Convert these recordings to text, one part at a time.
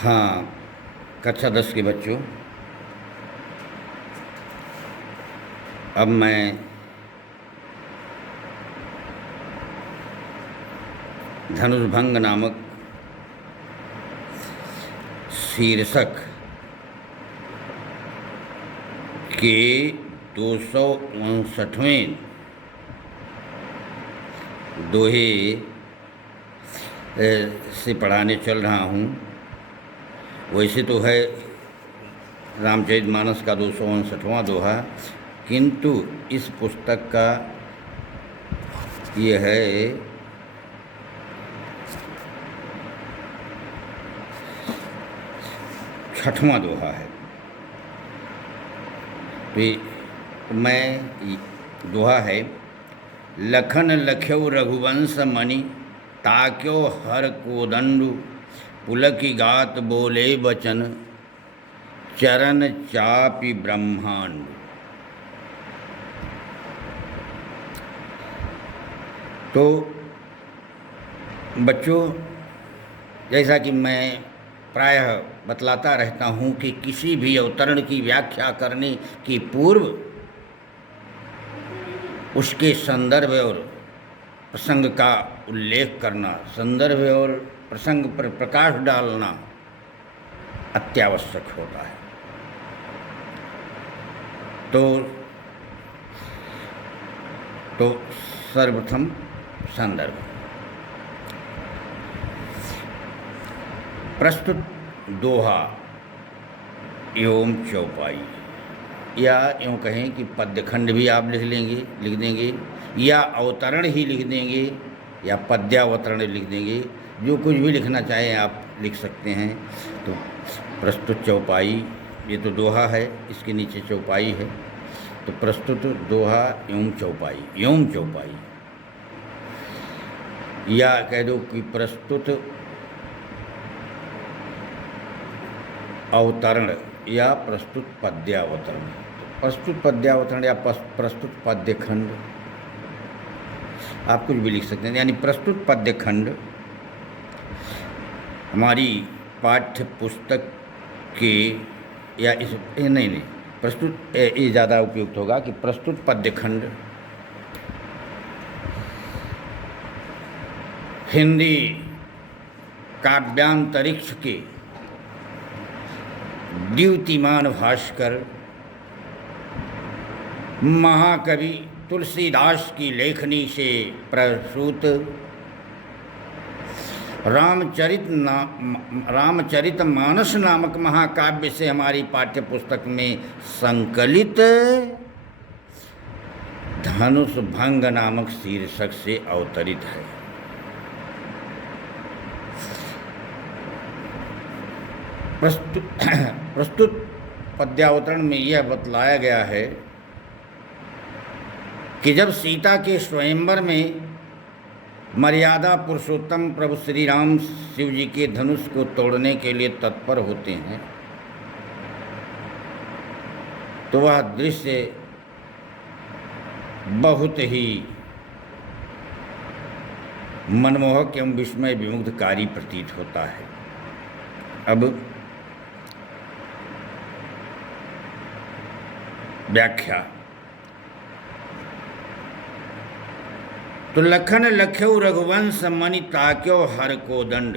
हाँ, कक्षा 10 के बच्चों, अब मैं धनुर्भंग नामक शीर्षक के 259वें दोहे से पढ़ाने चल रहा हूँ। वैसे तो है रामचरितमानस का 259वां दोहा, किंतु इस पुस्तक का ये है 6वां दोहा है। तो मैं दोहा है, लखन लख्यौ रघुवंश मणि ताक्यो हर कोदंडु पुलकी गात बोले बचन चरण चापि ब्रह्मांड। तो बच्चों, जैसा कि मैं प्रायः बतलाता रहता हूँ कि किसी भी अवतरण की व्याख्या करने की पूर्व उसके संदर्भ और प्रसंग का उल्लेख करना, संदर्भ और प्रसंग पर प्रकाश डालना अत्यावश्यक होता है। तो सर्वप्रथम संदर्भ। प्रस्तुत दोहा एवं चौपाई, या यूँ कहें कि पद्यखंड भी आप लिख देंगे, या अवतरण ही लिख देंगे, या पद्यावतरण लिख देंगे। जो कुछ भी लिखना चाहें आप लिख सकते हैं। तो प्रस्तुत चौपाई, ये तो दोहा है, इसके नीचे चौपाई है। तो प्रस्तुत दोहा एवं चौपाई, या कह दो कि प्रस्तुत अवतरण या प्रस्तुत पद्यावतरण। प्रस्तुत पद्यावतरण या प्रस्तुत पद्यखंड, आप कुछ भी लिख सकते हैं। यानी प्रस्तुत पद्यखंड हमारी पाठ्य पुस्तक के, या इस नहीं प्रस्तुत, ये ज़्यादा उपयुक्त होगा कि प्रस्तुत पद्यखंड हिंदी काव्यांतरिक्ष के द्युतिमान भास्कर महाकवि तुलसीदास की लेखनी से प्रसूत रामचरितमानस नामक महाकाव्य से हमारी पाठ्य पुस्तक में संकलित धनुर्भंग नामक शीर्षक से अवतरित है। प्रस्तुत पद्यावतरण में यह बतलाया गया है कि जब सीता के स्वयंवर में मर्यादा पुरुषोत्तम प्रभु श्री राम शिव जी के धनुष को तोड़ने के लिए तत्पर होते हैं, तो वह दृश्य बहुत ही मनमोहक एवं विस्मय विमुग्धकारी प्रतीत होता है। अब व्याख्या। तो लखन लख्यौ रघुवंश मणि ताक्यो हर कोदंड।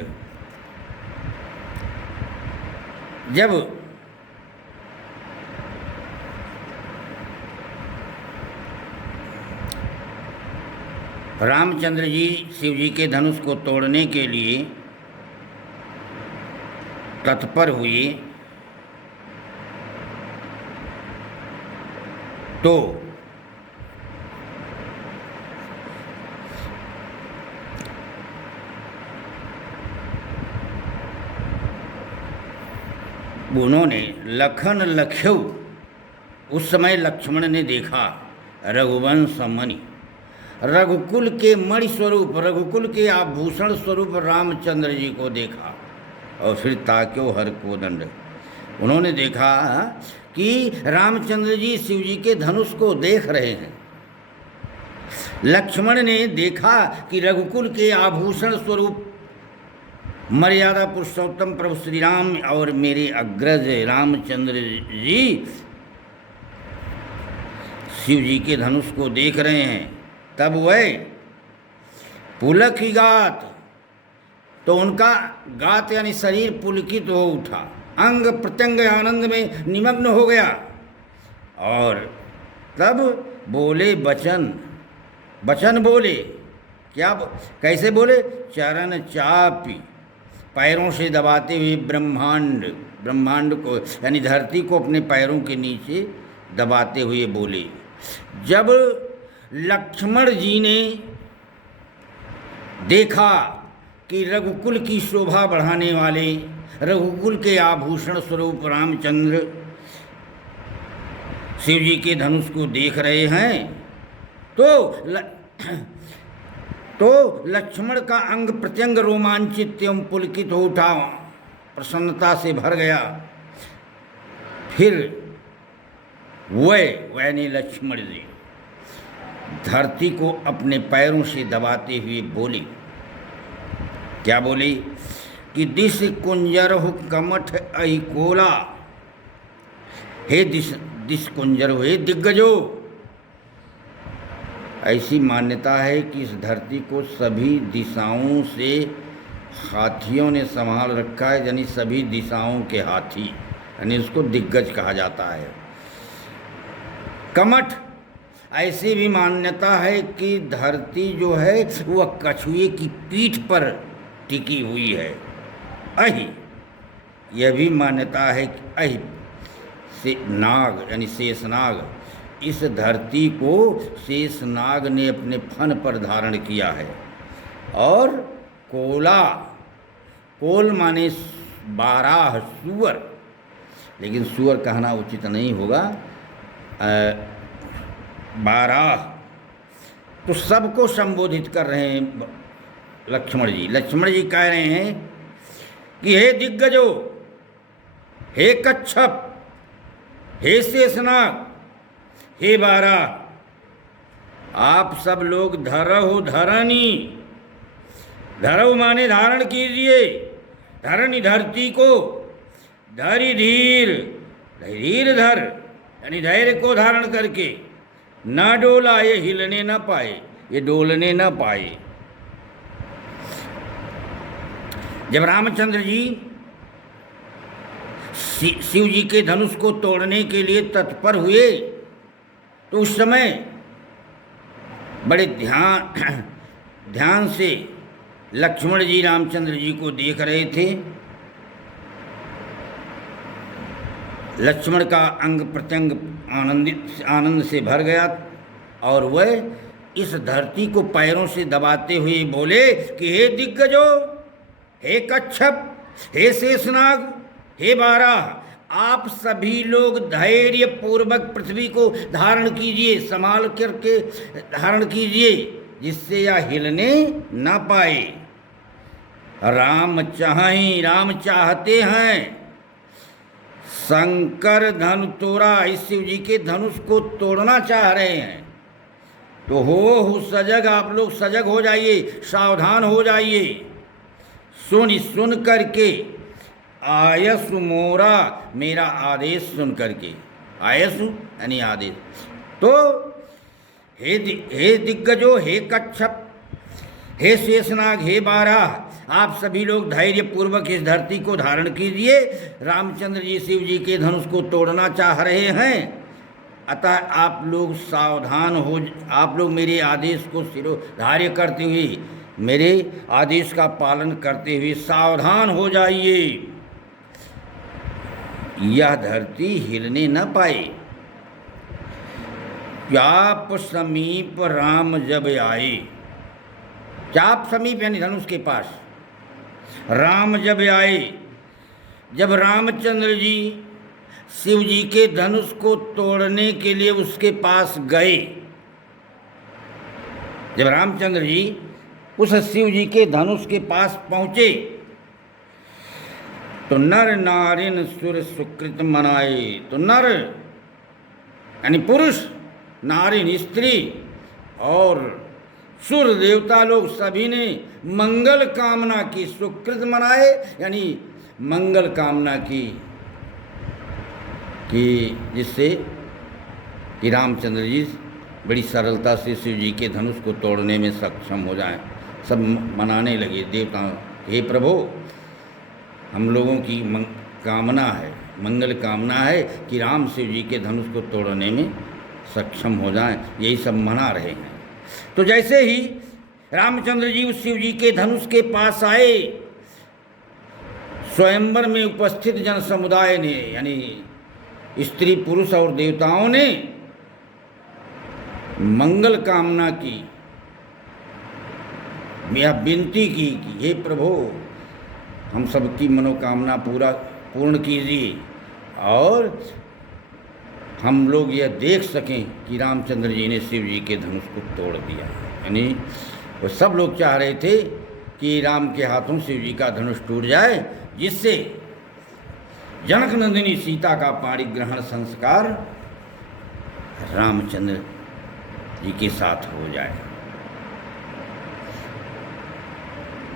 जब रामचंद्र जी शिव जी के धनुष को तोड़ने के लिए तत्पर हुए, तो उन्होंने लखन लख्यौ, उस समय लक्ष्मण ने देखा रघुवंश मणि, रघुकुल के मणि स्वरूप, रघुकुल के आभूषण स्वरूप रामचंद्र जी को देखा। और फिर ताक्यो हर कोदंड, उन्होंने देखा कि रामचंद्र जी शिव जी के धनुष को देख रहे हैं। लक्ष्मण ने देखा कि रघुकुल के आभूषण स्वरूप मर्यादा पुरुषोत्तम प्रभु श्री राम और मेरे अग्रज रामचंद्र जी शिव जी के धनुष को देख रहे हैं। तब वह पुलकिगात, तो उनका गात यानी शरीर पुलकित हो उठा, अंग प्रत्यंग आनंद में निमग्न हो गया। और तब बोले वचन बोले। क्या कैसे बोले? चरण चापी, पैरों से दबाते हुए ब्रह्मांड को यानी धरती को अपने पैरों के नीचे दबाते हुए बोले। जब लक्ष्मण जी ने देखा कि रघुकुल की शोभा बढ़ाने वाले, रघुकुल के आभूषण स्वरूप रामचंद्र शिव जी के धनुष को देख रहे हैं, तो लक्ष्मण का अंग प्रत्यंग रोमांचित एवं पुलकित हो उठा, प्रसन्नता से भर गया। फिर वह यानी लक्ष्मण जी धरती को अपने पैरों से दबाते हुए बोले। क्या बोली? कि दिश कुंजर कमठ अहिकोला, हे दिश कुंजर, हे दिग्गजो। ऐसी मान्यता है कि इस धरती को सभी दिशाओं से हाथियों ने संभाल रखा है, यानी सभी दिशाओं के हाथी, यानी उसको दिग्गज कहा जाता है। कमठ, ऐसी भी मान्यता है कि धरती जो है वह कछुए की पीठ पर टिकी हुई है। अहि, यह भी मान्यता है कि अहि से नाग यानी शेषनाग, इस धरती को शेषनाग ने अपने फन पर धारण किया है। और कोला, कोल माने बाराह, सुअर, लेकिन सुअर कहना उचित नहीं होगा, बाराह, तो सबको संबोधित कर रहे हैं लक्ष्मण जी। लक्ष्मण जी कह रहे हैं कि हे दिग्गजो, हे कच्छप, हे शेषनाग, हे बाराह, आप सब लोग धरहु धरनी, धरहु माने धारण कीजिए, धरनी धरती को, धरी धीर, धीर धर यानी धैर्य को धारण करके, ना डोला, ये हिलने ना पाए, ये डोलने ना पाए। जब रामचंद्र जी शिव जी के धनुष को तोड़ने के लिए तत्पर हुए, तो उस समय बड़े ध्यान से लक्ष्मण जी रामचंद्र जी को देख रहे थे। लक्ष्मण का अंग प्रत्यंग आनंद से भर गया और वह इस धरती को पैरों से दबाते हुए बोले कि हे दिग्गजो, हे कच्छप, हे शेषनाग, हे बाराह, आप सभी लोग धैर्य पूर्वक पृथ्वी को धारण कीजिए, संभाल करके धारण कीजिए, जिससे यह हिलने न पाए। राम चाहते हैं शंकर धनु तोड़ा, इस शिव जी के धनुष को तोड़ना चाह रहे हैं। तो हो सजग, आप लोग सजग हो जाइए, सावधान हो जाइए। सुन करके आयसु मोरा, मेरा आदेश सुन करके, आयसु यानी आदेश। तो हे दिग्गजो, हे कच्छप, हे शेषनाग, हे बाराह, आप सभी लोग धैर्य पूर्वक इस धरती को धारण कीजिए। रामचंद्र जी शिव जी के धनुष को तोड़ना चाह रहे हैं, अतः आप लोग सावधान हो, आप लोग मेरे आदेश को शिरोधार्य करते हुए, मेरे आदेश का पालन करते हुए सावधान हो जाइए, यह धरती हिलने न पाए। चाप समीप राम जब आए, चाप समीप यानी धनुष के पास, राम जब आए, जब रामचंद्र जी शिव जी के धनुष को तोड़ने के लिए उसके पास गए, जब रामचंद्र जी उस शिव जी के धनुष के पास पहुंचे, तो नर नारिन सुर सुकृत मनाए। तो नर यानी पुरुष, नारिन स्त्री और सुर देवता लोग सभी ने मंगल कामना की, सुकृत मनाए, यानी मंगल कामना की कि जिससे कि रामचंद्र जी बड़ी सरलता से शिव जी के धनुष को तोड़ने में सक्षम हो जाएं। सब मनाने लगे देवता, हे प्रभु, हम लोगों की कामना है, मंगल कामना है कि राम शिव जी के धनुष को तोड़ने में सक्षम हो जाएं, यही सब मना रहे हैं। तो जैसे ही रामचंद्र जी उस शिव जी के धनुष के पास आए, स्वयंवर में उपस्थित जन समुदाय ने, यानी स्त्री पुरुष और देवताओं ने मंगल कामना की, यह विनती की कि हे प्रभु, हम सबकी मनोकामना पूर्ण कीजिए और हम लोग यह देख सकें कि रामचंद्र जी ने शिव जी के धनुष को तोड़ दिया। यानी वो सब लोग चाह रहे थे कि राम के हाथों शिव जी का धनुष टूट जाए, जिससे जनक नंदिनी सीता का पाणिग्रहण संस्कार रामचंद्र जी के साथ हो जाए,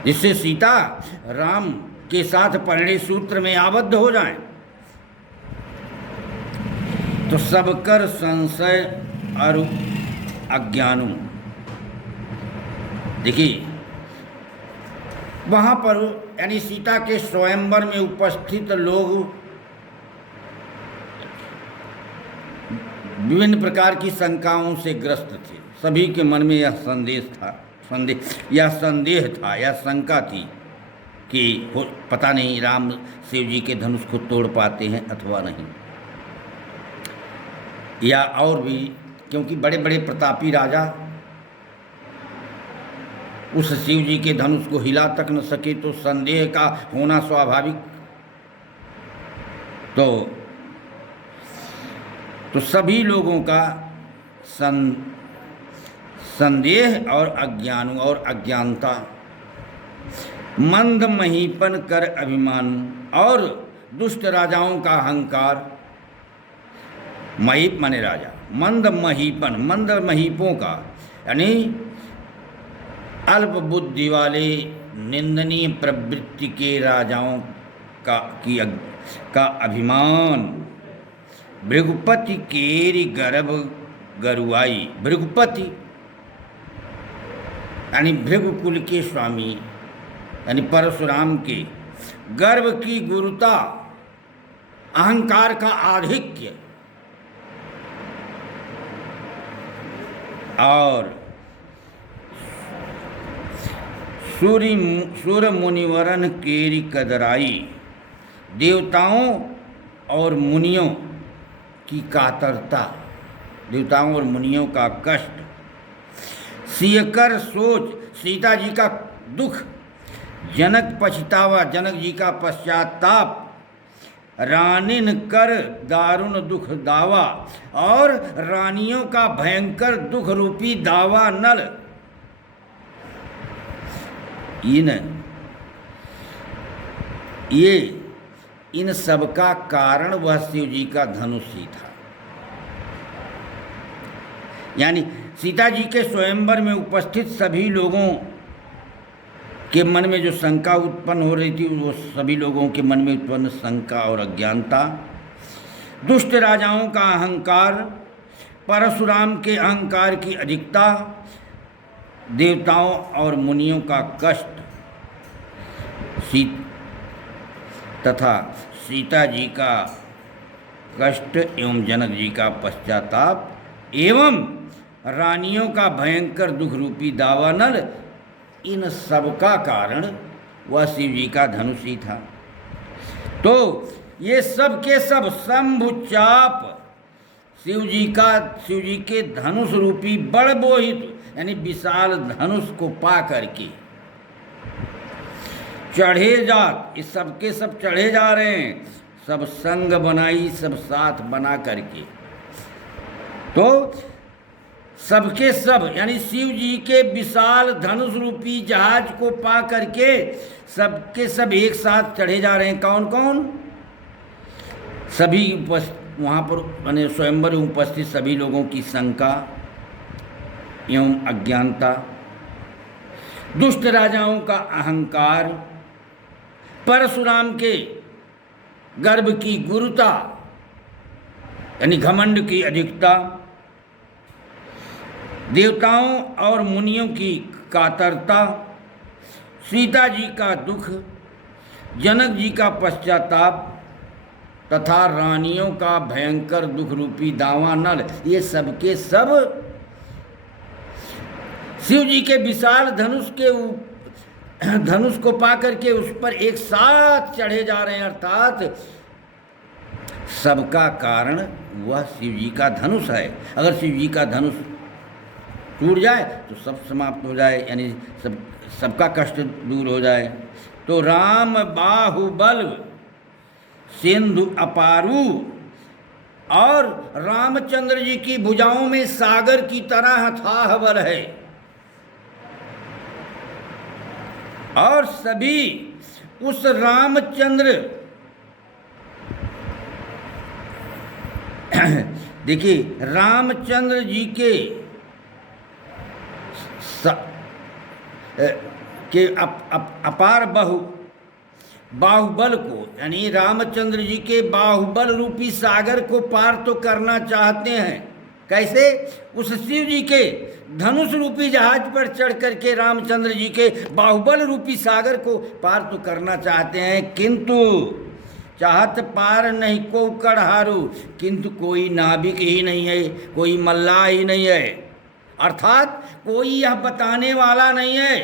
जिससे सीता राम के साथ परिणय सूत्र में आबद्ध हो जाएं। तो सबकर संशय और अज्ञानु, देखिए वहां पर यानी सीता के स्वयंवर में उपस्थित लोग विभिन्न प्रकार की शंकाओं से ग्रस्त थे। सभी के मन में यह संदेह था, यह शंका थी कि पता नहीं राम शिव जी के धनुष को तोड़ पाते हैं अथवा नहीं, या और भी, क्योंकि बड़े बड़े प्रतापी राजा उस शिव जी के धनुष को हिला तक न सके, तो संदेह का होना स्वाभाविक। तो सभी लोगों का संदेह और अज्ञान और अज्ञानता, मंद महीपन कर अभिमान और दुष्ट राजाओं का अहंकार, महीप माने राजा, मंद महीपन, मंद महीपों का यानी अल्प बुद्धि वाले निंदनीय प्रवृत्ति के राजाओं का अभिमान, भृगुपति केरी गर्भ गरुआई, भृगुपति यानी भृगुकुल के स्वामी यानी परशुराम के गर्भ की गुरुता, अहंकार का आधिक्य और सूर्य मुनिवरन केरी कदराई, देवताओं और मुनियों की कातरता, देवताओं और मुनियों का कष्ट, सियकर सोच, सीता जी का दुख, जनक पछतावा, जनक जी का पश्चाताप, रानिन कर दारुण दुख दावा और रानियों का भयंकर दुख रूपी दावा नल, इन सब का कारण वह शिव जी का धनुष ही था। यानी सीता जी के स्वयंवर में उपस्थित सभी लोगों के मन में जो शंका उत्पन्न हो रही थी, वो सभी लोगों के मन में उत्पन्न शंका और अज्ञानता, दुष्ट राजाओं का अहंकार, परशुराम के अहंकार की अधिकता, देवताओं और मुनियों का कष्ट तथा सीता जी का कष्ट एवं जनक जी का पश्चाताप एवं रानियों का भयंकर दुख रूपी दावानल, इन सब का कारण वह शिव जी का धनुष ही था। तो ये सब के सब शंभुचाप शिव जी के धनुष रूपी बड़ बोहित यानी विशाल धनुष को पा करके चढ़े जात, इस सब के सब चढ़े जा रहे हैं, सब संग बनाई, सब साथ बना करके। तो सबके सब यानी शिव जी के विशाल धनुष रूपी जहाज को पा करके सबके सब एक साथ चढ़े जा रहे हैं। कौन कौन? सभी वहाँ पर माने स्वयंवर उपस्थित सभी लोगों की शंका एवं अज्ञानता दुष्ट राजाओं का अहंकार, परशुराम के गर्भ की गुरुता यानी घमंड की अधिकता, देवताओं और मुनियों की कातरता, सीता जी का दुख, जनक जी का पश्चाताप तथा रानियों का भयंकर दुख रूपी दावानल, ये सबके सब शिव जी के विशाल धनुष को पाकर के उस पर एक साथ चढ़े जा रहे हैं। अर्थात सबका कारण वह शिव जी का धनुष है। अगर शिव जी का धनुष टूट जाए तो सब समाप्त हो जाए, यानी सबका कष्ट दूर हो जाए। तो राम बाहुबल सिंधु अपारू, और रामचंद्र जी की भुजाओं में सागर की तरह अथाह बल है, और सभी उस रामचंद्र देखिए रामचंद्र जी के अपार बाहुबल को, यानी रामचंद्र जी के बाहुबल रूपी सागर को पार तो करना चाहते हैं। कैसे? उस शिव जी के धनुष रूपी जहाज पर चढ़ करके रामचंद्र जी के बाहुबल रूपी सागर को पार तो करना चाहते हैं, किंतु चाहत पार नहीं को कड़हारू, किंतु कोई नाविक ही नहीं है, कोई मल्लाह ही नहीं है। अर्थात कोई यह बताने वाला नहीं है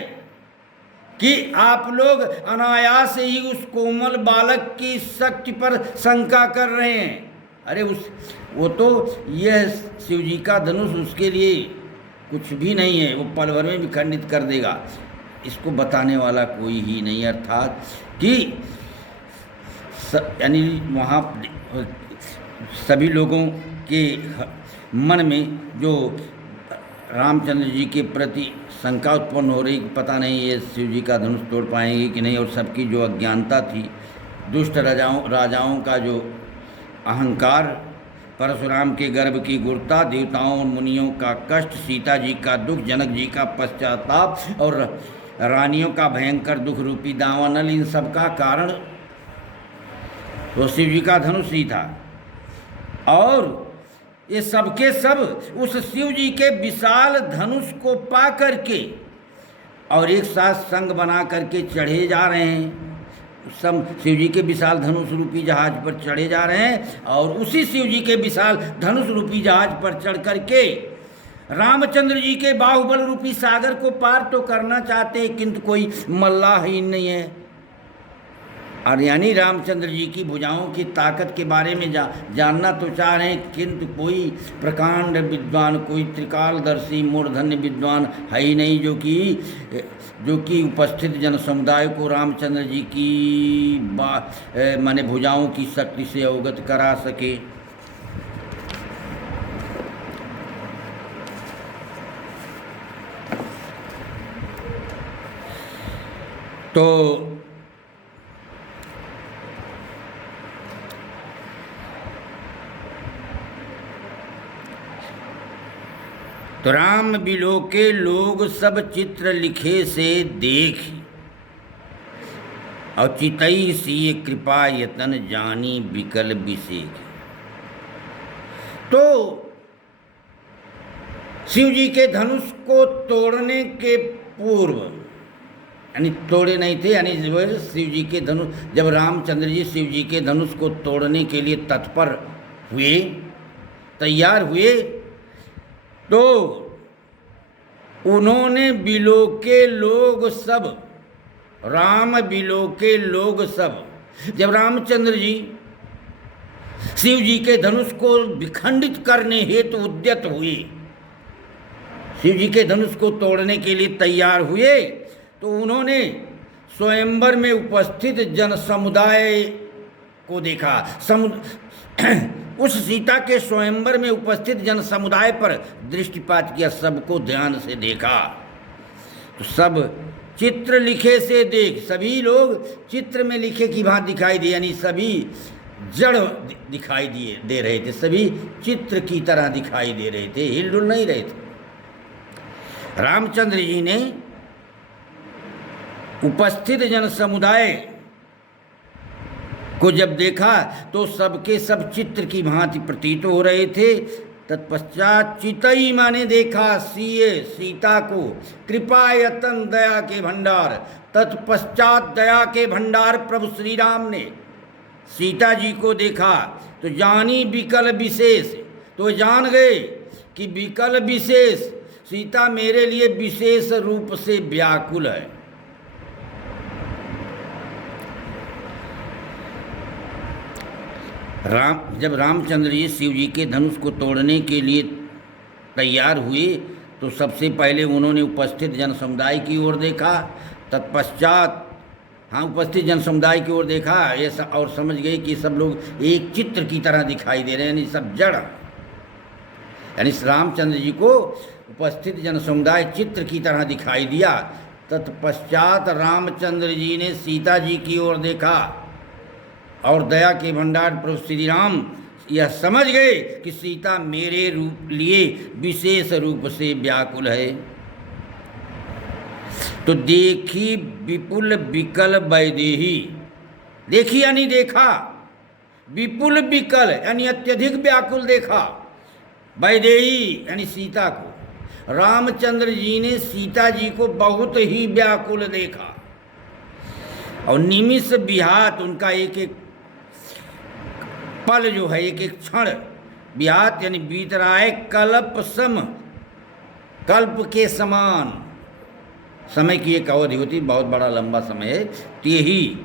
कि आप लोग अनायास ही उस कोमल बालक की शक्ति पर शंका कर रहे हैं। अरे वो तो यह शिव जी का धनुष उसके लिए कुछ भी नहीं है, वो पल भर में भी खंडित कर देगा। इसको बताने वाला कोई ही नहीं। अर्थात कि यानी वहाँ सभी लोगों के मन में जो रामचंद्र जी के प्रति शंका उत्पन्न हो रही, पता नहीं ये शिव जी का धनुष तोड़ पाएंगे कि नहीं, और सबकी जो अज्ञानता थी, दुष्ट राजाओं का जो अहंकार, परशुराम के गर्भ की गुरुता, देवताओं और मुनियों का कष्ट, सीता जी का दुख, जनक जी का पश्चाताप और रानियों का भयंकर दुख रूपी दावानल, इन सब का कारण तो शिव जी का धनुष ही था। और ये सबके सब उस शिव जी के विशाल धनुष को पा करके और एक साथ संग बना करके चढ़े जा रहे हैं। सब शिव जी के विशाल धनुष रूपी जहाज पर चढ़े जा रहे हैं, और उसी शिव जी के विशाल धनुष रूपी जहाज पर चढ़ करके रामचंद्र जी के बाहुबल रूपी सागर को पार तो करना चाहते हैं, किंतु कोई मल्लाह ही नहीं है। और यानी रामचंद्र जी की भुजाओं की ताकत के बारे में जानना तो चाह रहे हैं, किंतु कोई प्रकांड विद्वान, कोई त्रिकालदर्शी मूर्धन्य विद्वान है ही नहीं जो कि उपस्थित जन समुदाय को रामचंद्र जी की माने भुजाओं की शक्ति से अवगत करा सके। तो राम बिलोके लोग सब चित्र लिखे से देख, और चितई सी कृपा यतन जानी विकल विषेक। तो शिव जी के धनुष को तोड़ने के पूर्व, यानी तोड़े नहीं थे, यानी शिव जी के धनुष, जब रामचंद्र जी शिव जी के धनुष को तोड़ने के लिए तत्पर हुए, तैयार हुए, तो उन्होंने बिलोके लोग सब, राम बिलोके लोग सब, जब रामचंद्र जी शिव जी के धनुष को विखंडित करने हेतु उद्यत हुए, शिव जी के धनुष को तोड़ने के लिए तैयार हुए, तो उन्होंने स्वयंवर में उपस्थित जन समुदाय को देखा। उस सीता के स्वयंवर में उपस्थित जन समुदाय पर दृष्टिपात किया, सबको ध्यान से देखा। तो सब चित्र लिखे से देख, सभी लोग चित्र में लिखे की भांति दिखाई दिए, यानी सभी जड़ दिखाई दे रहे थे, सभी चित्र की तरह दिखाई दे रहे थे, हिलडुल नहीं रहे थे। रामचंद्र जी ने उपस्थित जन समुदाय को जब देखा तो सबके सब चित्र की भांति प्रतीत हो रहे थे। तत्पश्चात चितई माने देखा सीए सीता को, कृपा यतन दया के भंडार। तत्पश्चात दया के भंडार प्रभु श्री राम ने सीता जी को देखा तो जानी विकल विशेष, तो जान गए कि विकल विशेष सीता मेरे लिए विशेष रूप से व्याकुल है। जब रामचंद्र जी शिव जी के धनुष को तोड़ने के लिए तैयार हुए तो सबसे पहले उन्होंने उपस्थित जन समुदाय की ओर देखा। तत्पश्चात उपस्थित जन समुदाय की ओर देखा ऐसा और समझ गए कि सब लोग एक चित्र की तरह दिखाई दे रहे हैं, यानी सब जड़। यानी रामचंद्र जी को उपस्थित जन समुदाय चित्र की तरह दिखाई दिया। तत्पश्चात रामचंद्र जी ने सीता जी की ओर देखा और दया के भंडार प्रभु श्री राम यह समझ गए कि सीता मेरे लिए विशेष रूप से व्याकुल है। तो देखी विपुल विकल वैदेही, देखी यानी देखा, विपुल विकल यानी अत्यधिक व्याकुल देखा, वैदेही यानी सीता को। रामचंद्र जी ने सीता जी को बहुत ही व्याकुल देखा और निमिष विहात, उनका एक एक पल जो है, एक एक क्षण, विहात यानी बीत रहा है, कल्प सम, कल्प के समान। समय की एक अवधि होती, बहुत बड़ा लंबा समय है, ते ही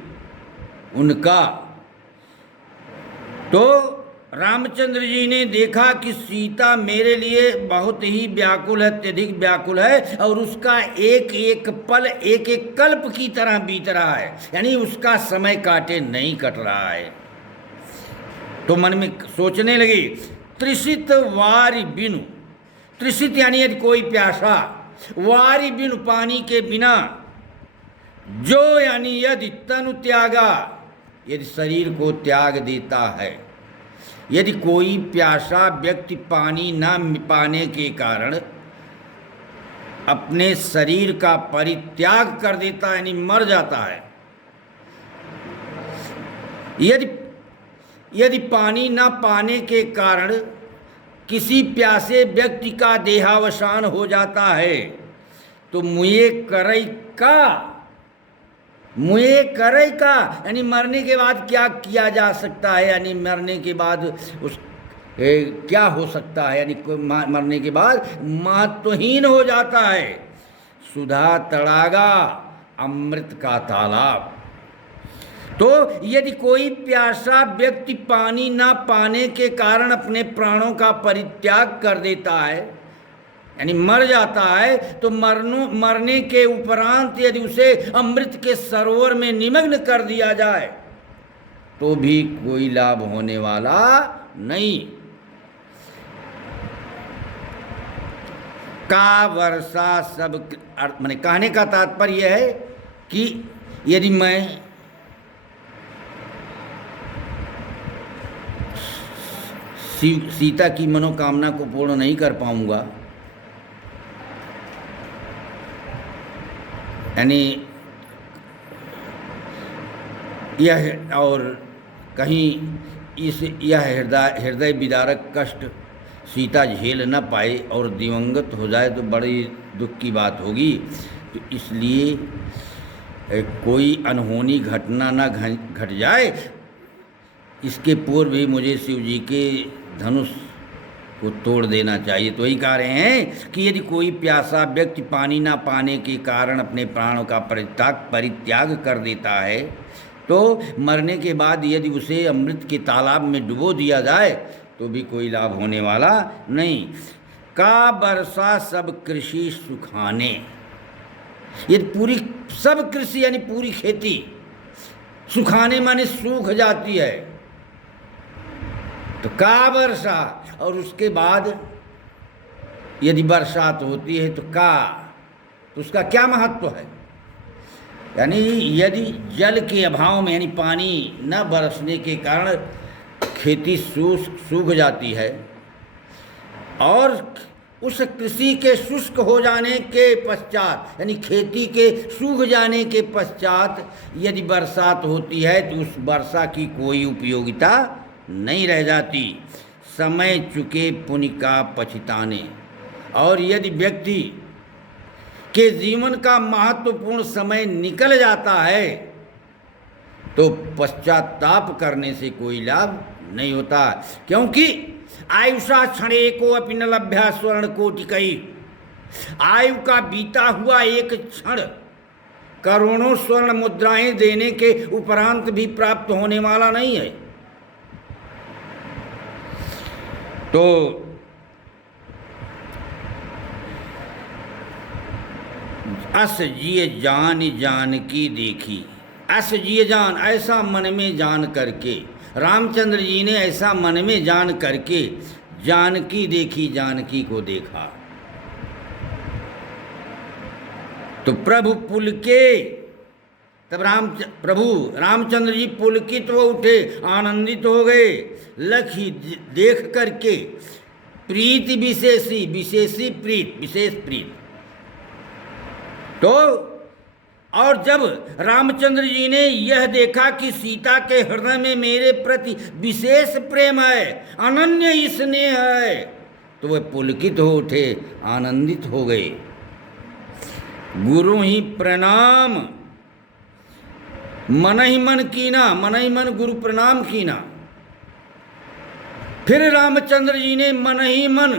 उनका। तो रामचंद्र जी ने देखा कि सीता मेरे लिए बहुत ही व्याकुल है, अत्यधिक व्याकुल है, और उसका एक एक पल एक एक कल्प की तरह बीत रहा है, यानी उसका समय काटे नहीं कट रहा है। तो मन में सोचने लगी, त्रिषित वारि बिनु, त्रिषित यानी यदि कोई प्यासा, वारि बिनु पानी के बिना, जो यानी यदि तनु त्यागा, यदि शरीर को त्याग देता है, यदि कोई प्यासा व्यक्ति पानी न पाने के कारण अपने शरीर का परित्याग कर देता है, यानी मर जाता है। यदि पानी न पाने के कारण किसी प्यासे व्यक्ति का देहावसान हो जाता है तो मुए करई का यानी मरने के बाद क्या किया जा सकता है, यानी मरने के बाद क्या हो सकता है, यानी मरने के बाद महत्वहीन हो जाता है। सुधा तड़ागा अमृत का तालाब। तो यदि कोई प्यासा व्यक्ति पानी ना पाने के कारण अपने प्राणों का परित्याग कर देता है, यानी मर जाता है, तो मरने के उपरांत यदि उसे अमृत के सरोवर में निमग्न कर दिया जाए तो भी कोई लाभ होने वाला नहीं। का वर्षा सब, माने कहने का तात्पर्य है कि यदि मैं सीता की मनोकामना को पूर्ण नहीं कर पाऊंगा, यानी यह और कहीं यह हृदय विदारक कष्ट सीता झेल न पाए और दिवंगत हो जाए तो बड़ी दुख की बात होगी। तो इसलिए कोई अनहोनी घटना न घट जाए, इसके पूर्व भी मुझे शिव जी के धनुष को तोड़ देना चाहिए। तो वही कह रहे हैं कि यदि कोई प्यासा व्यक्ति पानी ना पाने के कारण अपने प्राणों का परित्याग कर देता है तो मरने के बाद यदि उसे अमृत के तालाब में डुबो दिया जाए तो भी कोई लाभ होने वाला नहीं। का वर्षा सब कृषि सुखाने, ये पूरी सब कृषि यानी पूरी खेती, सुखाने माने सूख जाती है। तो का वर्षा, और उसके बाद यदि बरसात होती है तो तो उसका क्या महत्व है, यानी यदि जल के अभाव में यानी पानी न बरसने के कारण खेती सूख जाती है और उस कृषि के शुष्क हो जाने के पश्चात, यानी खेती के सूख जाने के पश्चात यदि बरसात होती है तो उस वर्षा की कोई उपयोगिता नहीं रह जाती। समय चुके पुण्य का पछताने। और यदि व्यक्ति के जीवन का महत्वपूर्ण समय निकल जाता है तो पश्चाताप करने से कोई लाभ नहीं होता, क्योंकि आयुषा क्षणे को अपि न लभ्या स्वर्ण कोटिकई। आयु का बीता हुआ एक क्षण करोड़ों स्वर्ण मुद्राएं देने के उपरांत भी प्राप्त होने वाला नहीं है। तो अस जिय जान जानकी देखी। अस जिय जान, ऐसा मन में जान करके, रामचंद्र जी ने ऐसा मन में जान करके जानकी देखी, जानकी को देखा। तो प्रभु पुलके, तब प्रभु रामचंद्र जी पुलकित हो उठे, आनंदित हो गए लखी देख करके। प्रीति विशेषी, विशेषी प्रीत, विशेष प्रीत। तो और जब रामचंद्र जी ने यह देखा कि सीता के हृदय में मेरे प्रति विशेष प्रेम है, अनन्य स्नेह है, तो वह पुलकित हो उठे, आनंदित हो गए। गुरु ही प्रणाम मन ही मन कीना, मन ही मन गुरु प्रणाम कीना। फिर रामचंद्र जी ने मन ही मन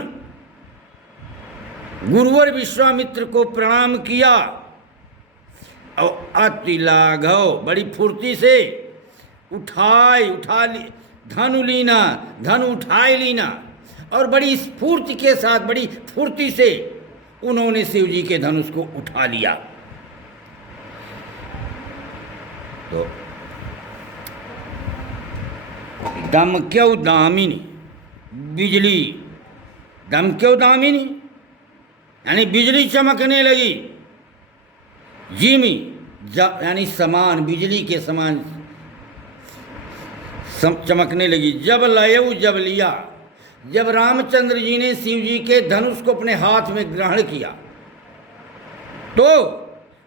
गुरुवर विश्वामित्र को प्रणाम किया और अति लाघव, बड़ी फुर्ती से उठा ली धनु लीना, धनु उठाए लीना, और बड़ी स्फूर्ति के साथ, बड़ी फुर्ती से उन्होंने शिव जी के धनुष को उठा लिया। तो दमक्यौ दामिनी, बिजली, दमक्यौ दामिनी यानी बिजली चमकने लगी। जिमी यानी समान, बिजली के समान चमकने लगी। जब लयऊ, जब लिया, जब रामचंद्र जी ने शिव जी के धनुष को अपने हाथ में ग्रहण किया तो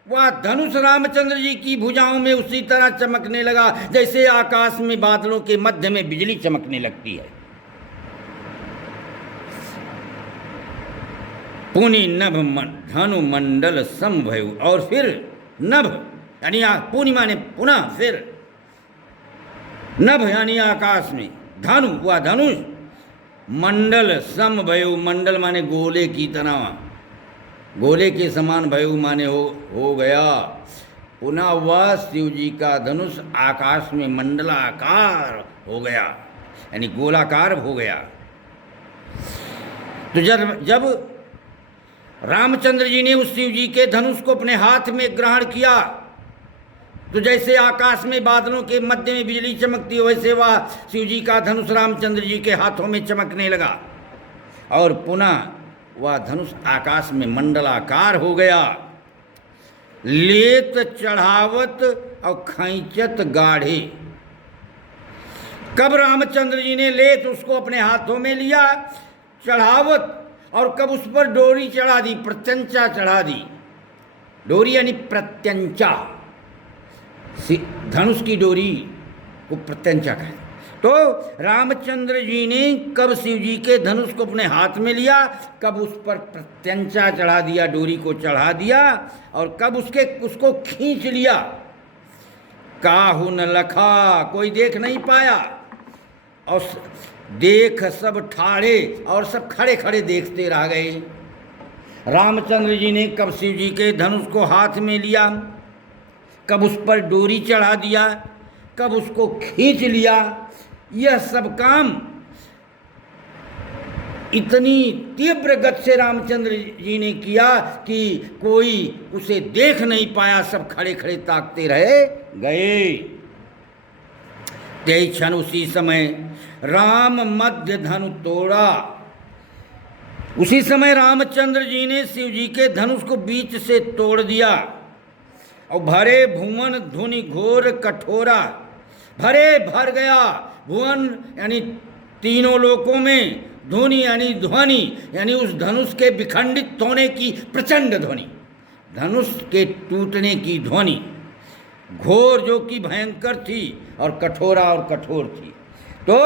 वह धनुष रामचंद्र जी की भुजाओं में उसी तरह चमकने लगा जैसे आकाश में बादलों के मध्य में बिजली चमकने लगती है। पुनि नभ धनु मंडल समभयु, और फिर नभ यानी पूर्णिमा ने पुनः फिर नभ यानी आकाश में, धनु हुआ धनुष, मंडल समभयु, मंडल माने गोले की तरह, गोले के समान भयु माने हो गया। पुनः वह शिव जी का धनुष आकाश में मंडलाकार हो गया, यानी गोलाकार हो गया। तो जब रामचंद्र जी ने उस शिव जी के धनुष को अपने हाथ में ग्रहण किया तो जैसे आकाश में बादलों के मध्य में बिजली चमकती है, वैसे वह शिव जी का धनुष रामचंद्र जी के हाथों में चमकने लगा और पुनः वह धनुष आकाश में मंडलाकार हो गया। लेत चढ़ावत और खैंचत गाढ़े, कब रामचंद्र जी ने लेत उसको अपने हाथों में लिया, चढ़ावत और कब उस पर डोरी चढ़ा दी, प्रत्यंचा चढ़ा दी। डोरी यानी प्रत्यंचा, धनुष की डोरी को प्रत्यंचा कहते। तो रामचंद्र जी ने कब शिव जी के धनुष को अपने हाथ में लिया, कब उस पर प्रत्यंचा चढ़ा दिया, डोरी को चढ़ा दिया, और कब उसको खींच लिया। काहू न लखा, कोई देख नहीं पाया, और देख सब ठाड़े, और सब खड़े खड़े देखते रह गए। रामचंद्र जी ने कब शिव जी के धनुष को हाथ में लिया, कब उस पर डोरी चढ़ा दिया, कब उसको खींच लिया, यह सब काम इतनी तीव्र गति से रामचंद्र जी ने किया कि कोई उसे देख नहीं पाया, सब खड़े खड़े ताकते रहे गए। ते क्षण उसी समय राम मध्य धनु तोड़ा, उसी समय रामचंद्र जी ने शिव जी के धनुष को बीच से तोड़ दिया और भरे भुवन धुनि घोर कठोरा, भरे भर गया भुवन यानी तीनों लोकों में ध्वनि यानी ध्वनि, यानी उस धनुष के विखंडित होने की प्रचंड ध्वनि, धनुष के टूटने की ध्वनि, घोर जो कि भयंकर थी और कठोरा और कठोर थी। तो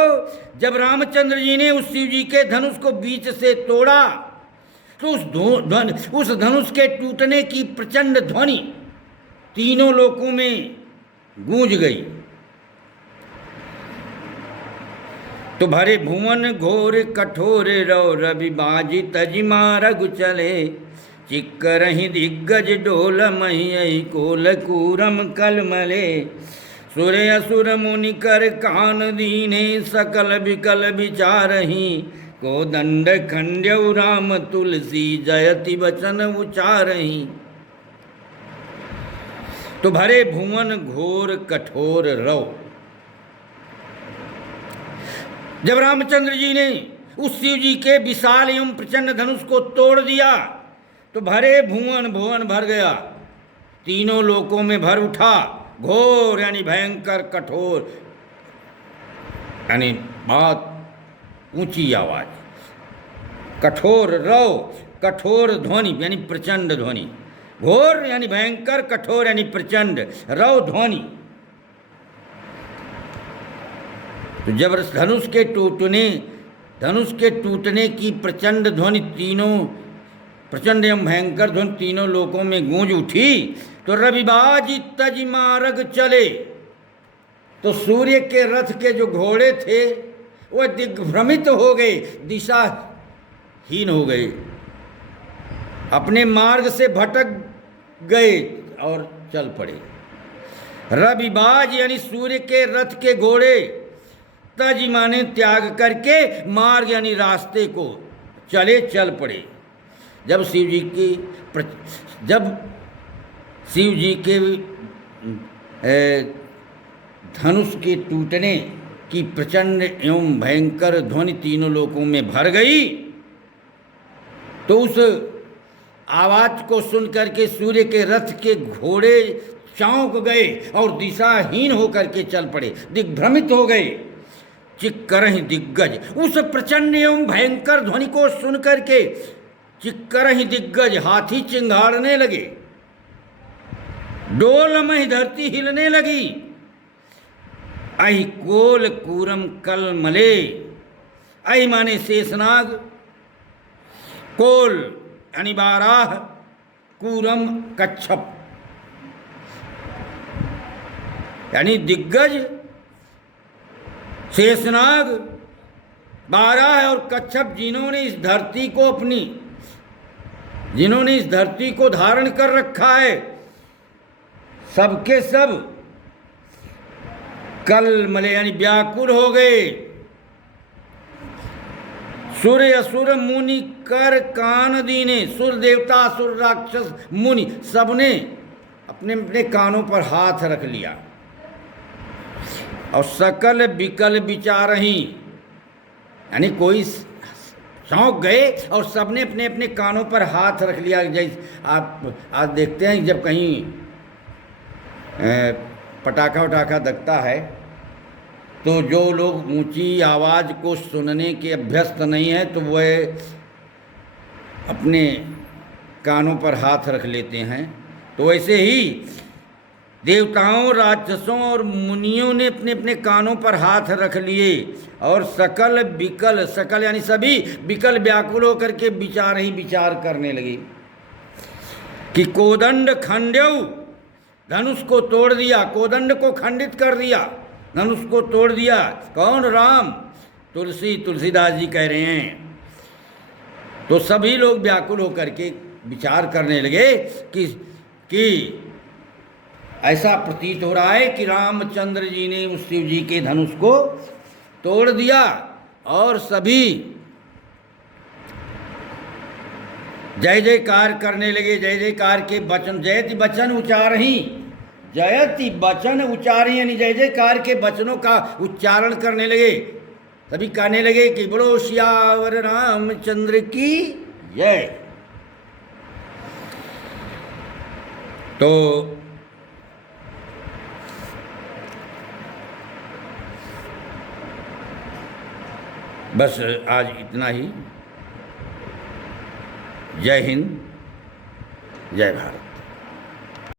जब रामचंद्र जी ने उस शिव जी के धनुष को बीच से तोड़ा तो उस धनुष के टूटने की प्रचंड ध्वनि तीनों लोकों में गूंज गई। तो भरे भुवन घोर कठोर रव रवि बाजी तजिमा रघु चले, चिक्करहि दिग्गज डोल मही कोल कूरम कलमले, सुर असुर मुनि कर कान दीने सकल विकल विचारहि, को दंड खंड्यौ राम तुलसी जयति वचन उचारहि। तो भरे भुवन घोर कठोर रव, जब रामचंद्र जी ने उस शिव जी के विशाल एवं प्रचंड धनुष को तोड़ दिया तो भरे भुवन, भुवन भर गया, तीनों लोकों में भर उठा घोर यानी भयंकर, कठोर यानी बहुत ऊंची आवाज, कठोर रव, कठोर ध्वनि यानी प्रचंड ध्वनि, घोर यानी भयंकर, कठोर यानी प्रचंड, रव ध्वनि। तो जब धनुष के टूटने की प्रचंड ध्वनि, तीनों प्रचंड एवं भयंकर ध्वनि तीनों लोकों में गूंज उठी तो रविबाजी तज मार्ग चले। तो सूर्य के रथ के जो घोड़े थे वह दिग्भ्रमित हो गए, दिशाहीन हो गए, अपने मार्ग से भटक गए और चल पड़े। रविबाज यानी सूर्य के रथ के घोड़े, तज माने त्याग करके, मार्ग यानी रास्ते को चले, चल पड़े। जब शिव जी के धनुष के टूटने की प्रचंड एवं भयंकर ध्वनि तीनों लोकों में भर गई तो उस आवाज को सुनकर के सूर्य के रथ के घोड़े चौंक गए और दिशाहीन होकर के चल पड़े, दिग्भ्रमित हो गए। चिक्करहि दिग्गज, उस प्रचंड एवं भयंकर ध्वनि को सुनकर के चिक्करहि दिग्गज, हाथी चिंगाड़ने लगे, डोलमहि धरती हिलने लगी, अहि कोल कूरम कलमले, अहि माने शेषनाग, कोल यानी बाराह, कूरम कच्छप यानी दिग्गज, शेषनाग, बाराह और कच्छप जिन्होंने इस धरती को धारण कर रखा है, सबके सब कलमले यानी व्याकुल हो गए। सुर असुर मुनि कर कान दीने, सुर देवता, असुर राक्षस, मुनि सबने अपने अपने कानों पर हाथ रख लिया और सकल विकल विचारहि यानी कोई चौंक गए और सबने अपने अपने कानों पर हाथ रख लिया। जैसे आप आज देखते हैं जब कहीं पटाखा वटाखा दगता है तो जो लोग ऊंची आवाज़ को सुनने के अभ्यस्त नहीं है तो वह अपने कानों पर हाथ रख लेते हैं। तो वैसे ही देवताओं, राक्षसों और मुनियों ने अपने अपने कानों पर हाथ रख लिए और सकल विकल, सकल यानी सभी, विकल व्याकुल होकर के विचार ही विचार करने लगे कि कोदंड खंड्यौ, धनुष को तोड़ दिया, कोदंड को खंडित कर दिया, धनुष को तोड़ दिया। कौन? राम। तुलसीदास जी कह रहे हैं। तो सभी लोग व्याकुल होकर के विचार करने लगे कि ऐसा प्रतीत हो रहा है कि रामचंद्र जी ने उस शिव जी के धनुष को तोड़ दिया और सभी जय जयकार करने लगे। जय जयकार के वचन, जयति वचन उच्चारहि, जयति वचन उच्चारहि यानी जय जयकार के वचनों का उच्चारण करने लगे। सभी कहने लगे कि बोलो सियावर रामचंद्र की जय। तो बस आज इतना ही। जय हिंद, जय भारत।